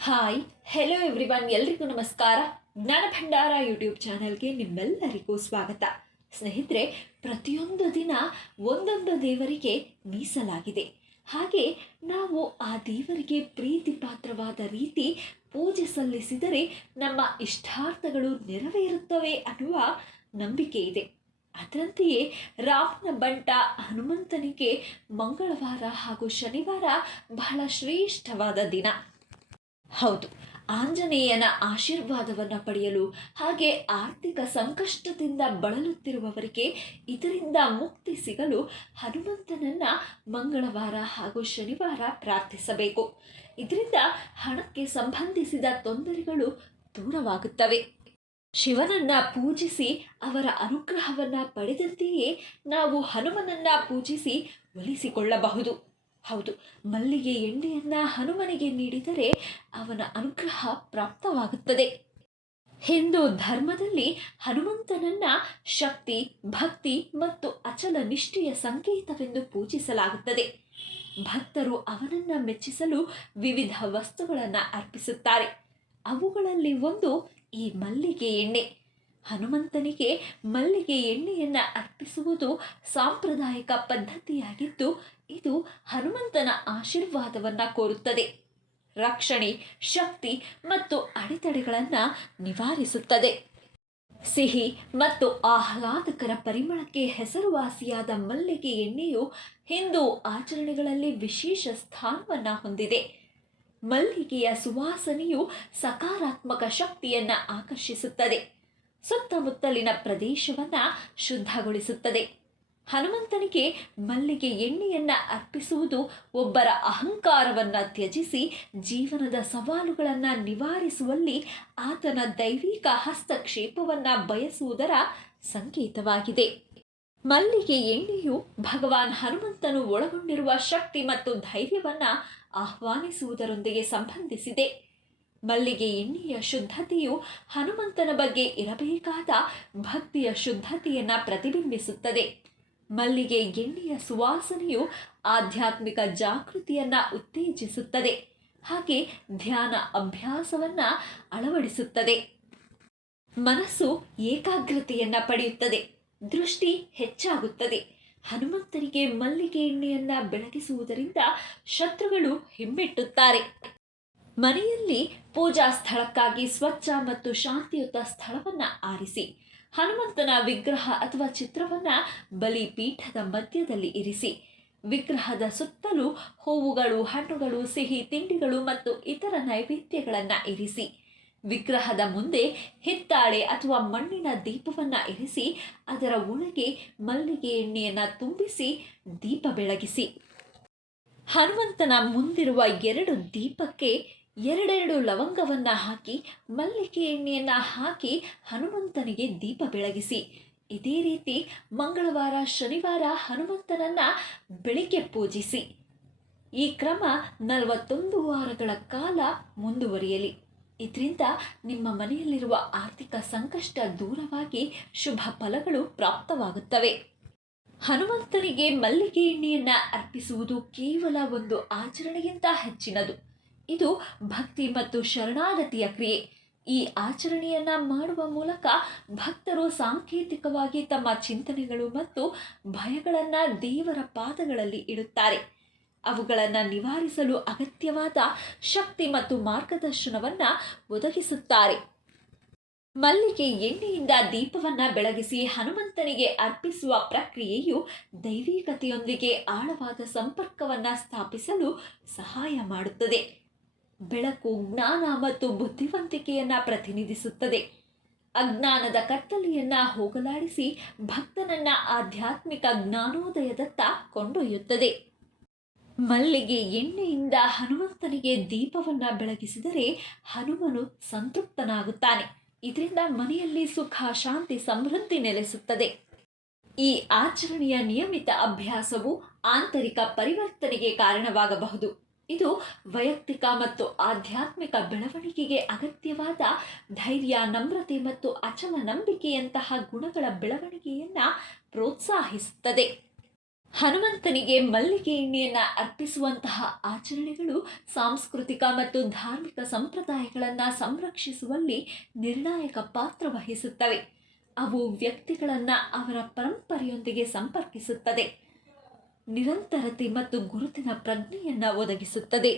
Hi hello everyone, ಎಲ್ರಿಗೂ ನಮಸ್ಕಾರ. ಜ್ಞಾನ ಭಂಡಾರ ಯೂಟ್ಯೂಬ್ ಚಾನೆಲ್ಗೆ ನಿಮ್ಮೆಲ್ಲರಿಗೂ ಸ್ವಾಗತ. ಸ್ನೇಹಿತರೆ, ಪ್ರತಿಯೊಂದು ದಿನ ಒಂದೊಂದು ದೇವರಿಗೆ ಮೀಸಲಾಗಿದೆ. ಹಾಗೆ ನಾವು ಆ ದೇವರಿಗೆ ಪ್ರೀತಿ ಪಾತ್ರವಾದ ರೀತಿ ಪೂಜೆ ಸಲ್ಲಿಸಿದರೆ ನಮ್ಮ ಇಷ್ಟಾರ್ಥಗಳು ನೆರವೇರುತ್ತವೆ ಅನ್ನುವ ನಂಬಿಕೆ ಇದೆ. ಅದರಂತೆಯೇ ರಾಮನ ಬಂಟ ಹನುಮಂತನಿಗೆ ಮಂಗಳವಾರ ಹಾಗೂ ಶನಿವಾರ ಬಹಳ ಶ್ರೇಷ್ಠವಾದ ದಿನ. ಹೌದು, ಆಂಜನೇಯನ ಆಶೀರ್ವಾದವನ್ನು ಪಡೆಯಲು ಹಾಗೆ ಆರ್ಥಿಕ ಸಂಕಷ್ಟದಿಂದ ಬಳಲುತ್ತಿರುವವರಿಗೆ ಇದರಿಂದ ಮುಕ್ತಿ ಸಿಗಲು ಹನುಮಂತನನ್ನ ಮಂಗಳವಾರ ಹಾಗೂ ಶನಿವಾರ ಪ್ರಾರ್ಥಿಸಬೇಕು. ಇದರಿಂದ ಹಣಕ್ಕೆ ಸಂಬಂಧಿಸಿದ ತೊಂದರೆಗಳು ದೂರವಾಗುತ್ತವೆ. ಶಿವನನ್ನ ಪೂಜಿಸಿ ಅವರ ಅನುಗ್ರಹವನ್ನ ಪಡೆದಂತೆಯೇ ನಾವು ಹನುಮನನ್ನ ಪೂಜಿಸಿ ಒಲಿಸಿಕೊಳ್ಳಬಹುದು. ಹೌದು, ಮಲ್ಲಿಗೆ ಎಣ್ಣೆಯನ್ನ ಹನುಮನಿಗೆ ನೀಡಿದರೆ ಅವನ ಅನುಗ್ರಹ ಪ್ರಾಪ್ತವಾಗುತ್ತದೆ. ಹಿಂದೂ ಧರ್ಮದಲ್ಲಿ ಹನುಮಂತನನ್ನ ಶಕ್ತಿ, ಭಕ್ತಿ ಮತ್ತು ಅಚಲ ನಿಷ್ಠೆಯ ಸಂಕೇತವೆಂದು ಪೂಜಿಸಲಾಗುತ್ತದೆ. ಭಕ್ತರು ಅವನನ್ನ ಮೆಚ್ಚಿಸಲು ವಿವಿಧ ವಸ್ತುಗಳನ್ನು ಅರ್ಪಿಸುತ್ತಾರೆ. ಅವುಗಳಲ್ಲಿ ಒಂದು ಈ ಮಲ್ಲಿಗೆ ಎಣ್ಣೆ. ಹನುಮಂತನಿಗೆ ಮಲ್ಲಿಗೆ ಎಣ್ಣೆಯನ್ನು ಅರ್ಪಿಸುವುದು ಸಾಂಪ್ರದಾಯಿಕ ಪದ್ಧತಿಯಾಗಿದ್ದು, ಇದು ಹನುಮಂತನ ಆಶೀರ್ವಾದವನ್ನು ಕೋರುತ್ತದೆ. ರಕ್ಷಣೆ, ಶಕ್ತಿ ಮತ್ತು ಅಡೆತಡೆಗಳನ್ನು ನಿವಾರಿಸುತ್ತದೆ. ಸಿಹಿ ಮತ್ತು ಆಹ್ಲಾದಕರ ಪರಿಮಳಕ್ಕೆ ಹೆಸರುವಾಸಿಯಾದ ಮಲ್ಲಿಗೆ ಎಣ್ಣೆಯು ಹಿಂದೂ ಆಚರಣೆಗಳಲ್ಲಿ ವಿಶೇಷ ಸ್ಥಾನವನ್ನು ಹೊಂದಿದೆ. ಮಲ್ಲಿಗೆಯ ಸುವಾಸನೆಯು ಸಕಾರಾತ್ಮಕ ಶಕ್ತಿಯನ್ನು ಆಕರ್ಷಿಸುತ್ತದೆ, ಸುತ್ತಮುತ್ತಲಿನ ಪ್ರದೇಶವನ್ನು ಶುದ್ಧಗೊಳಿಸುತ್ತದೆ. ಹನುಮಂತನಿಗೆ ಮಲ್ಲಿಗೆ ಎಣ್ಣೆಯನ್ನು ಅರ್ಪಿಸುವುದು ಒಬ್ಬರ ಅಹಂಕಾರವನ್ನು ತ್ಯಜಿಸಿ ಜೀವನದ ಸವಾಲುಗಳನ್ನು ನಿವಾರಿಸುವಲ್ಲಿ ಆತನ ದೈವಿಕ ಹಸ್ತಕ್ಷೇಪವನ್ನು ಬಯಸುವುದರ ಸಂಕೇತವಾಗಿದೆ. ಮಲ್ಲಿಗೆ ಎಣ್ಣೆಯು ಭಗವಾನ್ ಹನುಮಂತನು ಒಳಗೊಂಡಿರುವ ಶಕ್ತಿ ಮತ್ತು ಧೈರ್ಯವನ್ನು ಆಹ್ವಾನಿಸುವುದರೊಂದಿಗೆ ಸಂಬಂಧಿಸಿದೆ. ಮಲ್ಲಿಗೆ ಎಣ್ಣೆಯ ಶುದ್ಧತೆಯು ಹನುಮಂತನ ಬಗ್ಗೆ ಇರಬೇಕಾದ ಭಕ್ತಿಯ ಶುದ್ಧತೆಯನ್ನು ಪ್ರತಿಬಿಂಬಿಸುತ್ತದೆ. ಮಲ್ಲಿಗೆ ಎಣ್ಣೆಯ ಸುವಾಸನೆಯು ಆಧ್ಯಾತ್ಮಿಕ ಜಾಗೃತಿಯನ್ನು ಉತ್ತೇಜಿಸುತ್ತದೆ, ಹಾಗೆ ಧ್ಯಾನ ಅಭ್ಯಾಸವನ್ನು ಅಳವಡಿಸುತ್ತದೆ. ಮನಸ್ಸು ಏಕಾಗ್ರತೆಯನ್ನು ಪಡೆಯುತ್ತದೆ, ದೃಷ್ಟಿ ಹೆಚ್ಚಾಗುತ್ತದೆ. ಹನುಮಂತನಿಗೆ ಮಲ್ಲಿಗೆ ಎಣ್ಣೆಯನ್ನು ಬೆಳಗಿಸುವುದರಿಂದ ಶತ್ರುಗಳು ಹಿಮ್ಮೆಟ್ಟುತ್ತಾರೆ. ಮನೆಯಲ್ಲಿ ಪೂಜಾ ಸ್ಥಳಕ್ಕಾಗಿ ಸ್ವಚ್ಛ ಮತ್ತು ಶಾಂತಿಯುತ ಸ್ಥಳವನ್ನು ಆರಿಸಿ ಹನುಮಂತನ ವಿಗ್ರಹ ಅಥವಾ ಚಿತ್ರವನ್ನು ಬಲಿಪೀಠದ ಮಧ್ಯದಲ್ಲಿ ಇರಿಸಿ. ವಿಗ್ರಹದ ಸುತ್ತಲೂ ಹೂವುಗಳು, ಹಣ್ಣುಗಳು, ಸಿಹಿ ತಿಂಡಿಗಳು ಮತ್ತು ಇತರ ನೈವೇದ್ಯಗಳನ್ನು ಇರಿಸಿ. ವಿಗ್ರಹದ ಮುಂದೆ ಹಿತ್ತಾಳೆ ಅಥವಾ ಮಣ್ಣಿನ ದೀಪವನ್ನು ಇರಿಸಿ ಅದರ ಒಳಗೆ ಮಲ್ಲಿಗೆ ಎಣ್ಣೆಯನ್ನು ತುಂಬಿಸಿ ದೀಪ ಬೆಳಗಿಸಿ. ಹನುಮಂತನ ಮುಂದಿರುವ 2 ದೀಪಕ್ಕೆ 2 ಲವಂಗವನ್ನು ಹಾಕಿ ಮಲ್ಲಿಗೆ ಎಣ್ಣೆಯನ್ನು ಹಾಕಿ ಹನುಮಂತನಿಗೆ ದೀಪ ಬೆಳಗಿಸಿ. ಇದೇ ರೀತಿ ಮಂಗಳವಾರ, ಶನಿವಾರ ಹನುಮಂತನನ್ನ ಬೆಳಿಗ್ಗೆ ಪೂಜಿಸಿ. ಈ ಕ್ರಮ 41 ವಾರಗಳ ಕಾಲ ಮುಂದುವರಿಯಲಿ. ಇದರಿಂದ ನಿಮ್ಮ ಮನೆಯಲ್ಲಿರುವ ಆರ್ಥಿಕ ಸಂಕಷ್ಟ ದೂರವಾಗಿ ಶುಭ ಫಲಗಳು ಪ್ರಾಪ್ತವಾಗುತ್ತವೆ. ಹನುಮಂತನಿಗೆ ಮಲ್ಲಿಗೆ ಎಣ್ಣೆಯನ್ನು ಅರ್ಪಿಸುವುದು ಕೇವಲ ಒಂದು ಆಚರಣೆಗಿಂತ ಹೆಚ್ಚಿನದು. ಇದು ಭಕ್ತಿ ಮತ್ತು ಶರಣಾಗತಿಯ ಕ್ರಿಯೆ. ಈ ಆಚರಣೆಯನ್ನು ಮಾಡುವ ಮೂಲಕ ಭಕ್ತರು ಸಾಂಕೇತಿಕವಾಗಿ ತಮ್ಮ ಚಿಂತನೆಗಳು ಮತ್ತು ಭಯಗಳನ್ನು ದೇವರ ಪಾದಗಳಲ್ಲಿ ಇಡುತ್ತಾರೆ. ಅವುಗಳನ್ನು ನಿವಾರಿಸಲು ಅಗತ್ಯವಾದ ಶಕ್ತಿ ಮತ್ತು ಮಾರ್ಗದರ್ಶನವನ್ನು ಒದಗಿಸುತ್ತಾರೆ. ಮಲ್ಲಿಗೆ ಎಣ್ಣೆಯಿಂದ ದೀಪವನ್ನು ಬೆಳಗಿಸಿ ಹನುಮಂತನಿಗೆ ಅರ್ಪಿಸುವ ಪ್ರಕ್ರಿಯೆಯು ದೈವಿಕತೆಯೊಂದಿಗೆ ಆಳವಾದ ಸಂಪರ್ಕವನ್ನು ಸ್ಥಾಪಿಸಲು ಸಹಾಯ ಮಾಡುತ್ತದೆ. ಬೆಳಕು ಜ್ಞಾನ ಮತ್ತು ಬುದ್ಧಿವಂತಿಕೆಯನ್ನು ಪ್ರತಿನಿಧಿಸುತ್ತದೆ. ಅಜ್ಞಾನದ ಕತ್ತಲೆಯನ್ನು ಹೋಗಲಾಡಿಸಿ ಭಕ್ತನನ್ನ ಆಧ್ಯಾತ್ಮಿಕ ಜ್ಞಾನೋದಯದತ್ತ ಕೊಂಡೊಯ್ಯುತ್ತದೆ. ಮಲ್ಲಿಗೆ ಎಣ್ಣೆಯಿಂದ ಹನುಮಂತನಿಗೆ ದೀಪವನ್ನು ಬೆಳಗಿಸಿದರೆ ಹನುಮನು ಸಂತೃಪ್ತನಾಗುತ್ತಾನೆ. ಇದರಿಂದ ಮನೆಯಲ್ಲಿ ಸುಖ, ಶಾಂತಿ, ಸಮೃದ್ಧಿ ನೆಲೆಸುತ್ತದೆ. ಈ ಆಚರಣೆಯ ನಿಯಮಿತ ಅಭ್ಯಾಸವು ಆಂತರಿಕ ಪರಿವರ್ತನೆಗೆ ಕಾರಣವಾಗಬಹುದು. ಇದು ವೈಯಕ್ತಿಕ ಮತ್ತು ಆಧ್ಯಾತ್ಮಿಕ ಬೆಳವಣಿಗೆಗೆ ಅಗತ್ಯವಾದ ಧೈರ್ಯ, ನಮ್ರತೆ ಮತ್ತು ಅಚಲ ನಂಬಿಕೆಯಂತಹ ಗುಣಗಳ ಬೆಳವಣಿಗೆಯನ್ನು ಪ್ರೋತ್ಸಾಹಿಸುತ್ತದೆ. ಹನುಮಂತನಿಗೆ ಮಲ್ಲಿಗೆ ಎಣ್ಣೆಯನ್ನು ಅರ್ಪಿಸುವಂತಹ ಆಚರಣೆಗಳು ಸಾಂಸ್ಕೃತಿಕ ಮತ್ತು ಧಾರ್ಮಿಕ ಸಂಪ್ರದಾಯಗಳನ್ನು ಸಂರಕ್ಷಿಸುವಲ್ಲಿ ನಿರ್ಣಾಯಕ ಪಾತ್ರ ವಹಿಸುತ್ತವೆ. ಅವು ವ್ಯಕ್ತಿಗಳನ್ನು ಅವರ ಪರಂಪರೆಯೊಂದಿಗೆ ಸಂಪರ್ಕಿಸುತ್ತದೆ, ನಿರಂತರತೆ ಮತ್ತು ಗುರುತಿನ ಪ್ರಜ್ಞೆಯನ್ನು ಒದಗಿಸುತ್ತದೆ.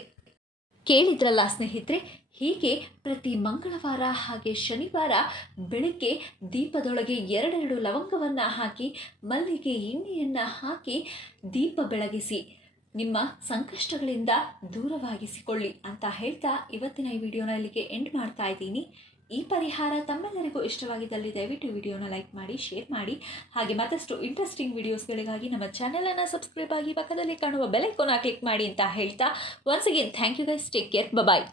ಕೇಳಿದ್ರಲ್ಲ ಸ್ನೇಹಿತರೆ, ಹೀಗೆ ಪ್ರತಿ ಮಂಗಳವಾರ ಹಾಗೆ ಶನಿವಾರ ಬೆಳಗ್ಗೆ ದೀಪದೊಳಗೆ 2 ಲವಂಗವನ್ನು ಹಾಕಿ ಮಲ್ಲಿಗೆ ಎಣ್ಣೆಯನ್ನು ಹಾಕಿ ದೀಪ ಬೆಳಗಿಸಿ ನಿಮ್ಮ ಸಂಕಷ್ಟಗಳಿಂದ ದೂರವಾಗಿಸಿಕೊಳ್ಳಿ ಅಂತ ಹೇಳ್ತಾ ಇವತ್ತಿನ ಈ ವಿಡಿಯೋನ ಇಲ್ಲಿಗೆ ಎಂಡ್ ಮಾಡ್ತಾ ಇದ್ದೀನಿ. ಈ ಪರಿಹಾರ ತಮ್ಮೆಲ್ಲರಿಗೂ ಇಷ್ಟವಾಗಿದ್ದಲ್ಲಿ ದಯವಿಟ್ಟು ವಿಡಿಯೋನ ಲೈಕ್ ಮಾಡಿ, ಶೇರ್ ಮಾಡಿ. ಹಾಗೆ ಮತ್ತಷ್ಟು ಇಂಟ್ರೆಸ್ಟಿಂಗ್ ವಿಡಿಯೋಸ್ಗಳಿಗಾಗಿ ನಮ್ಮ ಚಾನೆಲನ್ನು ಸಬ್ಸ್ಕ್ರೈಬ್ ಆಗಿ ಪಕ್ಕದಲ್ಲಿ ಕಾಣುವ ಬೆಲ್ ಐಕಾನ್ ಕ್ಲಿಕ್ ಮಾಡಿ ಅಂತ ಹೇಳ್ತಾ once again thank you guys, take care, bye.